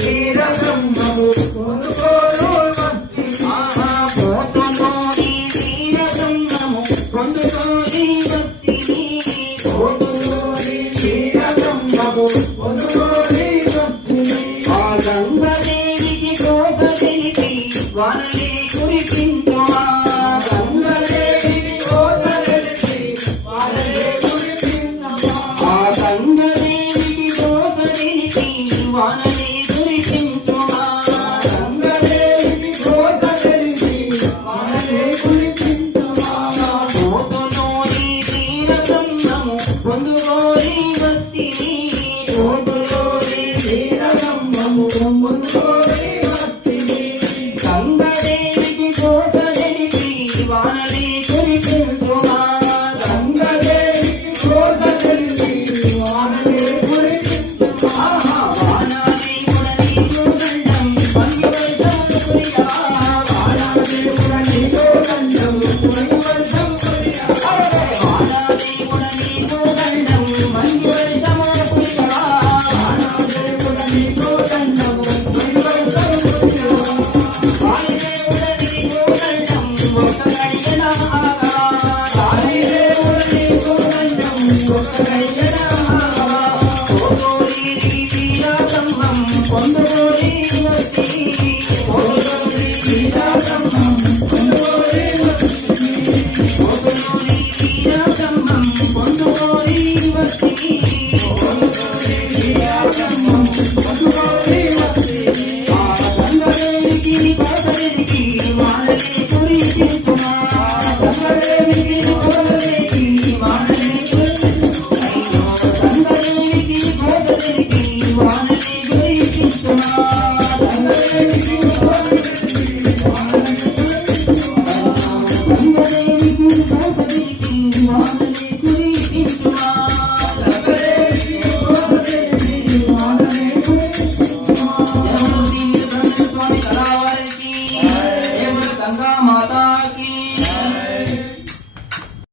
వీరబ్రహ్మము పొందుకోరు భక్తి పోతులోని వీరబ్రహ్మము పొందుకోని భక్తి పోతులోని వీరబ్రహ్మము పొందుకోని భక్తి ఆ గంగదేవికి కోప తెలిపి వానలే కురిపించుమా గంగదేవికి కోట తెలిపి వానలే కురిపించుమా ఆ గంగదేవికి కోప తెలిపి వానలే కురిపించుమా గంగదేవికి కోట తెలిపి వానలే కురిపించుమా పోతులోని వీరబ్రహ్మము పొందుకోని భక్తి పోతులోని వీరబ్రహ్మము పొందుకోని భక్తి గంగదేవికి కోప తెలిపి వానలే కురిపించుమా గంగదేవికి కోట తెలిపి వానలే కురిపించుమా వానదేవుడ నీకు దండం వంగి వర్షములు కురియా వానదేవుడ నీకు దండం వంగి వర్షం కురియా వానదేవుడ నీకు దండం వంగి వర్షములు కురియా వానదేవుడ నీకు దండం వంగి వర్షం కురియా వాయుదేవుడ నీకు దండం ఒక్క గడియన ఆగా వానదేవుడ నీకు దండం ఒక్క గడియన ఆగా పోతోరి వీరబ్రహ్మం పొందుకోని భక్తి పోతులోని వీరబ్రహ్మం పొందుకోని భక్తి పోతోరి వీరబ్రహ్మం పొందుకోని భక్తి పోతులోని వీరబ్రహ్మం